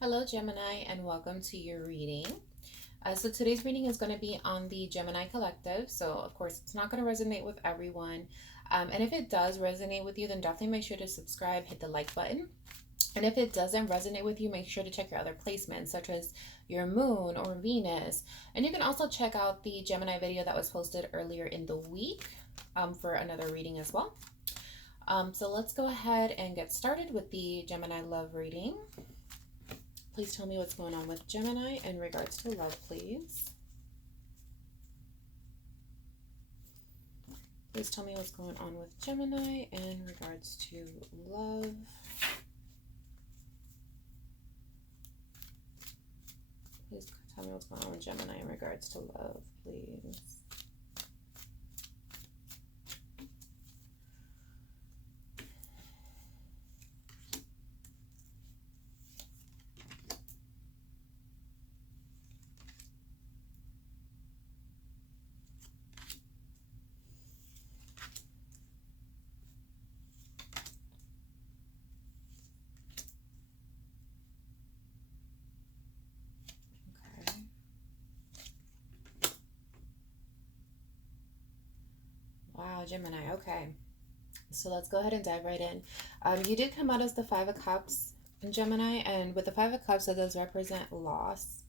Hello, Gemini, and welcome to your reading. So today's reading is going to be on the Gemini Collective. So, of course, it's not going to resonate with everyone. And if it does resonate with you, then definitely make sure to subscribe, hit the like button. And if it doesn't resonate with you, make sure to check your other placements, such as your moon or Venus. And you can also check out the Gemini video that was posted earlier in the week for another reading as well. So let's go ahead and get started with the Gemini love reading. Please tell me what's going on with Gemini in regards to love, please. Please tell me what's going on with Gemini in regards to love. Please tell me what's going on with Gemini in regards to love, please. Wow, Gemini. Okay. So let's go ahead and dive right in. You did come out as the Five of Cups in Gemini, and with the Five of Cups, that does represent loss.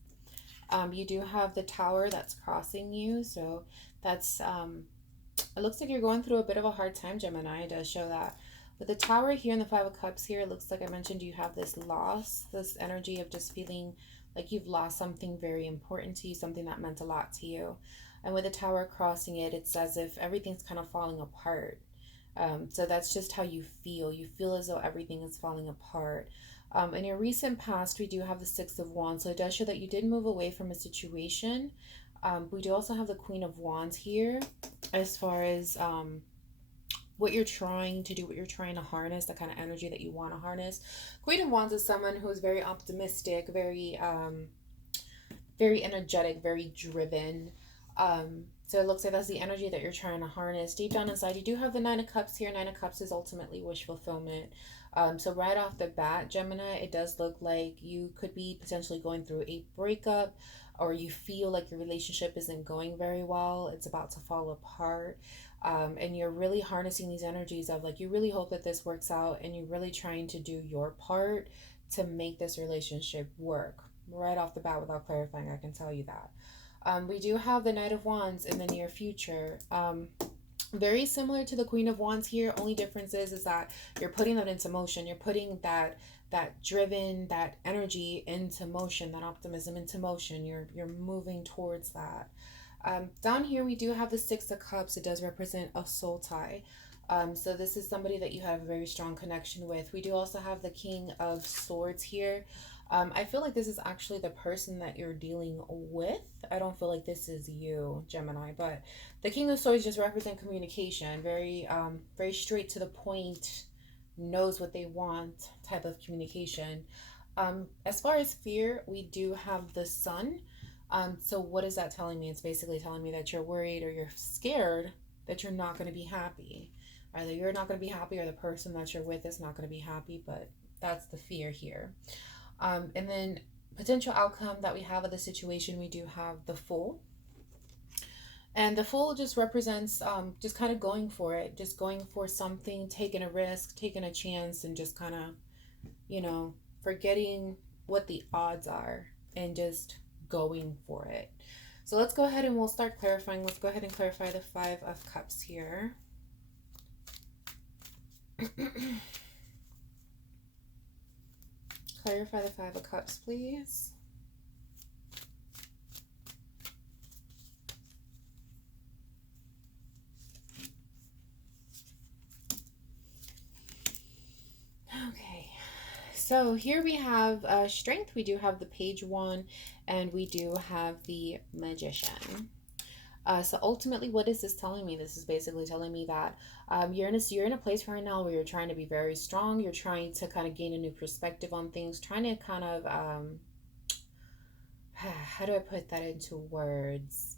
You do have the Tower that's crossing you, so that's it looks like you're going through a bit of a hard time, Gemini. It does show that. With the Tower here and the Five of Cups here, it looks like I mentioned you have this loss, this energy of just feeling like you've lost something very important to you, something that meant a lot to you. And with the Tower crossing it, it's as if everything's kind of falling apart. So that's just how you feel. You feel as though everything is falling apart. In your recent past, we do have the Six of Wands. So it does show that you did move away from a situation. We do also have the Queen of Wands here as far as what you're trying to do, what you're trying to harness, the kind of energy that you want to harness. Queen of Wands is someone who is very optimistic, very energetic, very driven. So it looks like that's the energy that you're trying to harness. Deep down inside, you do have the Nine of Cups here. Nine of Cups is ultimately wish fulfillment. So right off the bat, Gemini, it does look like you could be potentially going through a breakup, or you feel like your relationship isn't going very well. It's about to fall apart. And you're really harnessing these energies of like, you really hope that this works out, and you're really trying to do your part to make this relationship work. Right off the bat, without clarifying, I can tell you that. We do have the Knight of Wands in the near future. Very similar to the Queen of Wands here. Only difference is that you're putting that into motion. You're putting that driven, that energy into motion, that optimism into motion. You're moving towards that. Down here we do have the Six of Cups. It does represent a soul tie. So this is somebody that you have a very strong connection with. We do also have the King of Swords here. I feel like this is actually the person that you're dealing with. I don't feel like this is you, Gemini, but the King of Swords just represent communication. Very straight to the point, knows what they want type of communication. As far as fear, we do have the Sun. So what is that telling me? It's basically telling me that you're worried or you're scared that you're not going to be happy. Either you're not going to be happy or the person that you're with is not going to be happy, but that's the fear here. And then potential outcome that we have of the situation, we do have the Fool. And the Fool just represents just kind of going for it, just going for something, taking a risk, taking a chance, and just kind of, forgetting what the odds are and just going for it. So let's go ahead and we'll start clarifying. Let's go ahead and clarify the Five of Cups here. Clarify the Five of Cups, please. Okay, so here we have Strength. We do have the Page Wand, and we do have the Magician. So ultimately, what is this telling me? This is basically telling me that you're in a place right now where you're trying to be very strong. You're trying to kind of gain a new perspective on things, trying to kind of how do I put that into words?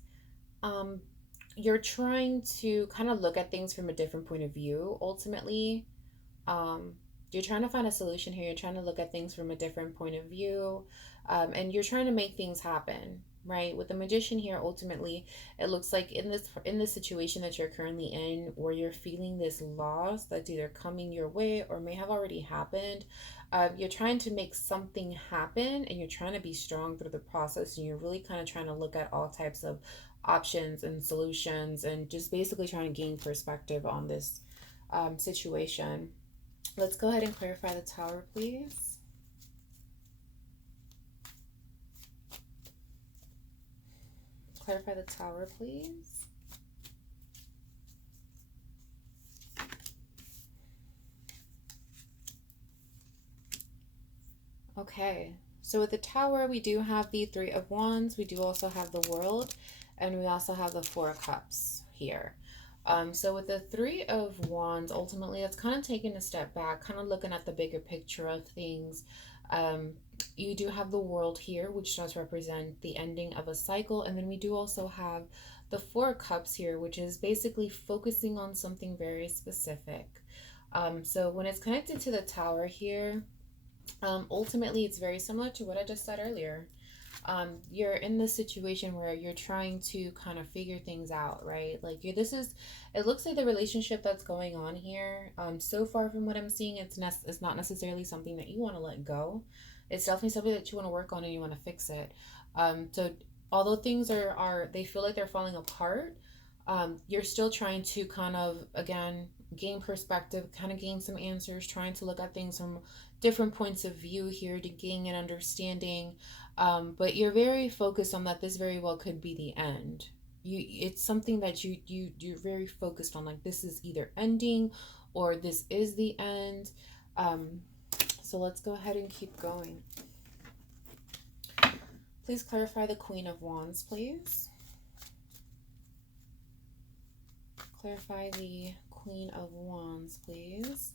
Um, you're trying to kind of look at things from a different point of view. Ultimately, You're trying to find a solution here. You're trying to look at things from a different point of view, and you're trying to make things happen, right? With the Magician here, ultimately, it looks like in this situation that you're currently in, where you're feeling this loss that's either coming your way or may have already happened. You're trying to make something happen, and you're trying to be strong through the process, and you're really kind of trying to look at all types of options and solutions, and just basically trying to gain perspective on this situation. Let's go ahead and clarify the Tower, please. Clarify the Tower, please. Okay, so with the Tower, we do have the Three of Wands. We do also have the World, and we also have the Four of Cups here. So with the Three of Wands, ultimately, that's kind of taking a step back, kind of looking at the bigger picture of things. Um, you do have the World here, which does represent the ending of a cycle. And then we do also have the Four of Cups here, which is basically focusing on something very specific. So when it's connected to the Tower here, ultimately, it's very similar to what I just said earlier. You're in this situation where you're trying to kind of figure things out, right? Like it looks like the relationship that's going on here. So far from what I'm seeing, it's not necessarily something that you want to let go. It's definitely something that you want to work on and you want to fix it. So although things they feel like they're falling apart, you're still trying to kind of, again, gain perspective, kind of gain some answers, trying to look at things from different points of view here to gain an understanding. But you're very focused on that this very well could be the end. It's something that you're very focused on, like this is either ending or this is the end. Um, so let's go ahead and keep going. Please clarify the Queen of Wands, please. Clarify the Queen of Wands, please.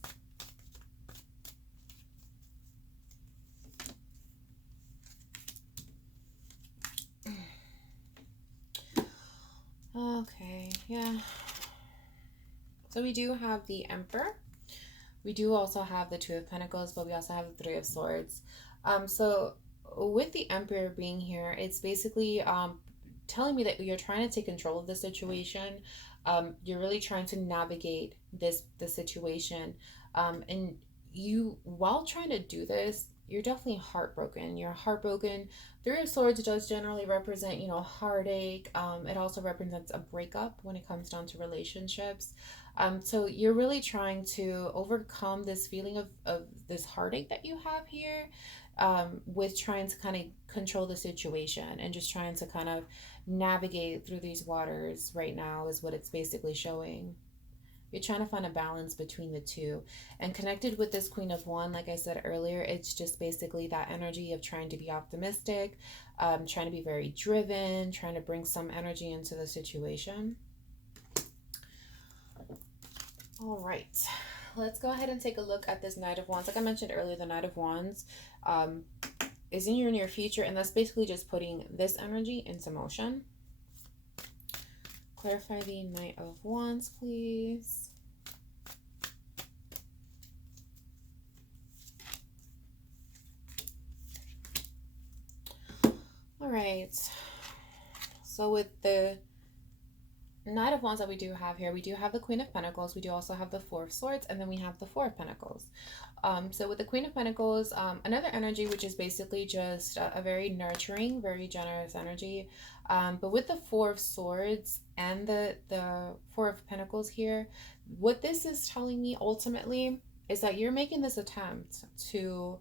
Okay, yeah. So we do have the Emperor. We do also have the Two of Pentacles, but we also have the Three of Swords. So with the Emperor being here, it's basically telling me that you're trying to take control of the situation. You're really trying to navigate the situation, and while trying to do this, you're definitely heartbroken. You're heartbroken. Three of Swords does generally represent, heartache. It also represents a breakup when it comes down to relationships. So you're really trying to overcome this feeling of this heartache that you have here, with trying to kind of control the situation and just trying to kind of navigate through these waters right now is what it's basically showing. You're trying to find a balance between the two. And connected with this Queen of Wands, like I said earlier, it's just basically that energy of trying to be optimistic, trying to be very driven, trying to bring some energy into the situation. All right. Let's go ahead and take a look at this Knight of Wands. Like I mentioned earlier, the Knight of Wands is in your near future, and that's basically just putting this energy into motion. Clarify the Knight of Wands, please. All right. So with the Knight of Wands that we do have here, we do have the Queen of Pentacles, we do also have the Four of Swords, and then we have the Four of Pentacles. So with the Queen of Pentacles, another energy which is basically just a very nurturing, very generous energy. But with the Four of Swords and the Four of Pentacles here, what this is telling me ultimately is that you're making this attempt to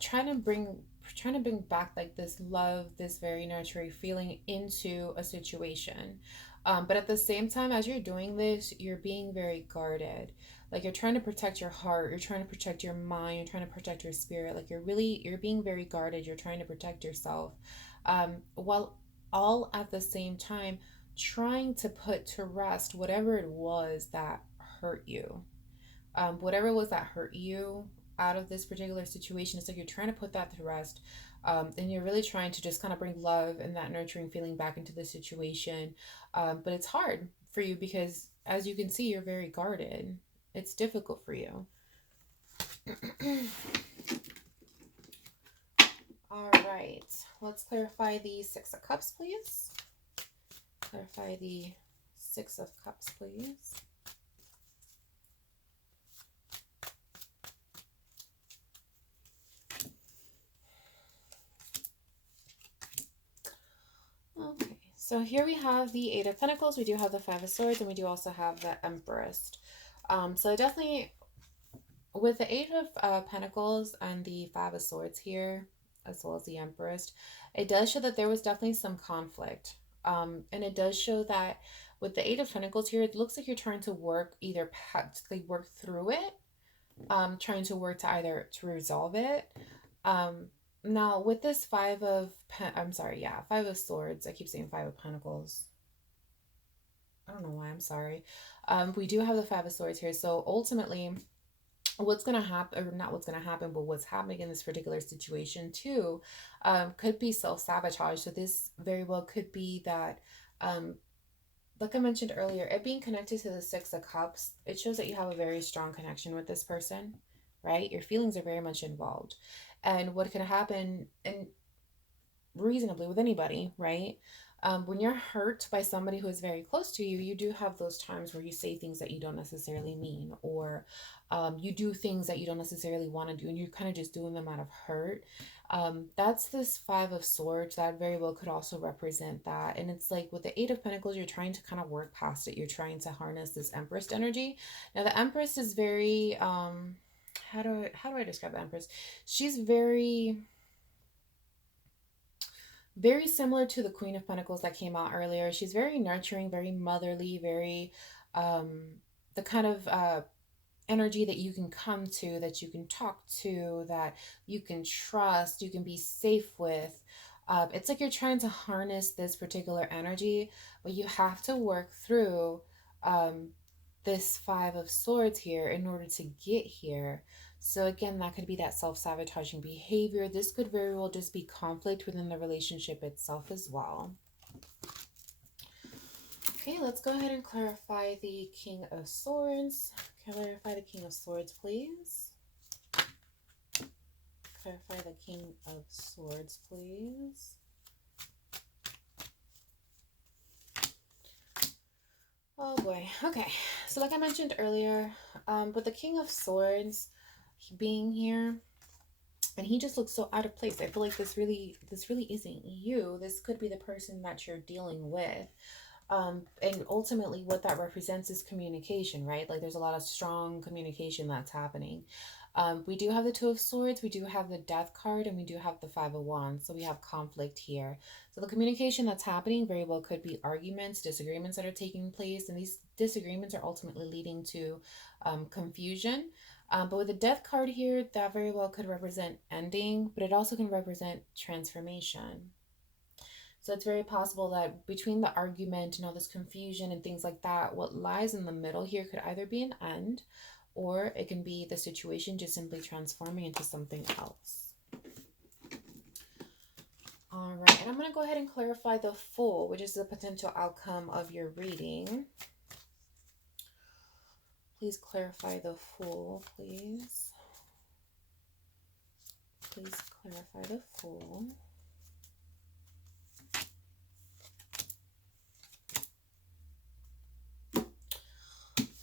trying to bring back like this love, this very nurturing feeling into a situation. But at the same time, as you're doing this, you're being very guarded. Like you're trying to protect your heart, you're trying to protect your mind, you're trying to protect your spirit. Like you're being very guarded. You're trying to protect yourself, while all at the same time trying to put to rest whatever it was that hurt you. Whatever it was that hurt you out of this particular situation, it's like you're trying to put that to rest. And you're really trying to just kind of bring love and that nurturing feeling back into the situation. But it's hard for you because, as you can see, you're very guarded. It's difficult for you. All right, let's clarify the Six of Cups, please. Clarify the Six of Cups, please. Okay, so here we have the Eight of Pentacles, we do have the Five of Swords, and we do also have the Empress. So definitely, with the Eight of Pentacles and the Five of Swords here, as well as the Empress, it does show that there was definitely some conflict. And it does show that with the Eight of Pentacles here, it looks like you're trying to work, either practically work through it, trying to work to either to resolve it. Now with this Five of Swords. I keep saying Five of Pentacles. I don't know why. I'm sorry. We do have the Five of Swords here. So ultimately, what's going to happen, or not what's going to happen, but what's happening in this particular situation too, could be self-sabotage. So this very well could be that, like I mentioned earlier, it being connected to the Six of Cups, it shows that you have a very strong connection with this person, right? Your feelings are very much involved. And what can happen, and reasonably with anybody, right? When you're hurt by somebody who is very close to you, you do have those times where you say things that you don't necessarily mean, or you do things that you don't necessarily want to do, and you're kind of just doing them out of hurt. That's this Five of Swords. That very well could also represent that. And it's like with the Eight of Pentacles, you're trying to kind of work past it. You're trying to harness this Empress energy. Now, the Empress is very, how do I describe the Empress? She's very similar to the Queen of Pentacles that came out earlier. She's very nurturing, very motherly, very the kind of energy that you can come to, that you can talk to, that you can trust, you can be safe with. It's like you're trying to harness this particular energy, but you have to work through this Five of Swords here in order to get here. So again, that could be that self-sabotaging behavior. This could very well just be conflict within the relationship itself as well. Okay, let's go ahead and clarify the King of Swords. Clarify the King of Swords, please. Clarify the King of Swords, please. Oh boy. Okay. So like I mentioned earlier, with the King of Swords being here, and he just looks so out of place. I feel like this really isn't you. This could be the person that you're dealing with. And ultimately what that represents is communication, right? Like there's a lot of strong communication that's happening. We do have the Two of Swords, we do have the Death card, and we do have the Five of Wands. So we have conflict here. So the communication that's happening very well could be arguments, disagreements that are taking place, and these disagreements are ultimately leading to confusion. But with the Death card here, that very well could represent ending, but it also can represent transformation. So it's very possible that between the argument and all this confusion and things like that, what lies in the middle here could either be an end, or it can be the situation just simply transforming into something else. All right, and I'm going to go ahead and clarify the Fool, which is the potential outcome of your reading. Please clarify the Fool, please. Please clarify the Fool.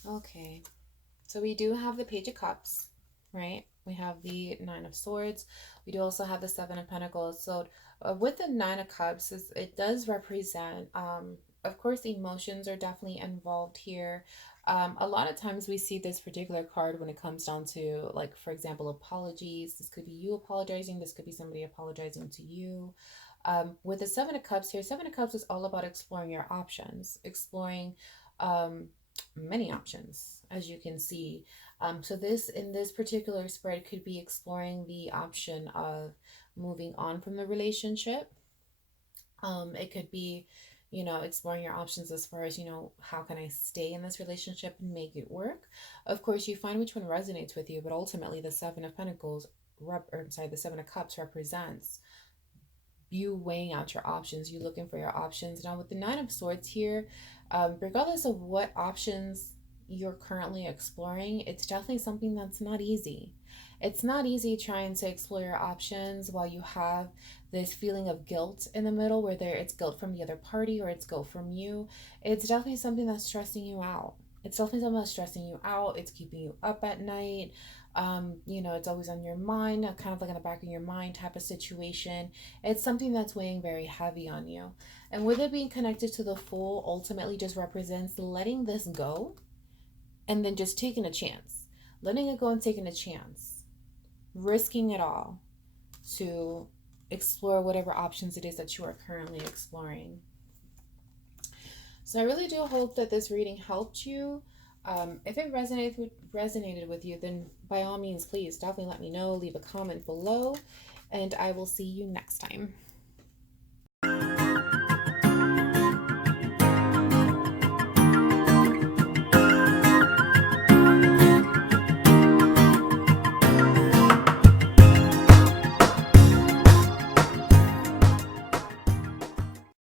Okay, so we do have the Page of Cups, right? We have the Nine of Swords. We do also have the Seven of Pentacles. So with the Nine of Cups, it does represent, of course, emotions are definitely involved here. A lot of times we see this particular card when it comes down to, like, for example, apologies. This could be you apologizing. This could be somebody apologizing to you. With the Seven of Cups here, Seven of Cups is all about exploring your options, exploring many options, as you can see. So this, in this particular spread, could be exploring the option of moving on from the relationship. It could be, exploring your options as far as, how can I stay in this relationship and make it work? Of course, you find which one resonates with you, but ultimately the Seven of Pentacles, the Seven of Cups represents you weighing out your options, you looking for your options. Now with the Nine of Swords here, regardless of what options you're currently exploring, it's definitely something that's not easy. It's not easy trying to explore your options while you have this feeling of guilt in the middle, whether it's guilt from the other party or it's guilt from you. It's definitely something that's stressing you out. It's definitely something that's stressing you out. It's keeping you up at night. It's always on your mind, kind of like in the back of your mind type of situation. It's something that's weighing very heavy on you. And with it being connected to the Fool, ultimately just represents letting this go and then just taking a chance. Letting it go and taking a chance. Risking it all to explore whatever options it is that you are currently exploring. So I really do hope that this reading helped you. If it resonated with you, then by all means, please definitely let me know. Leave a comment below, and I will see you next time.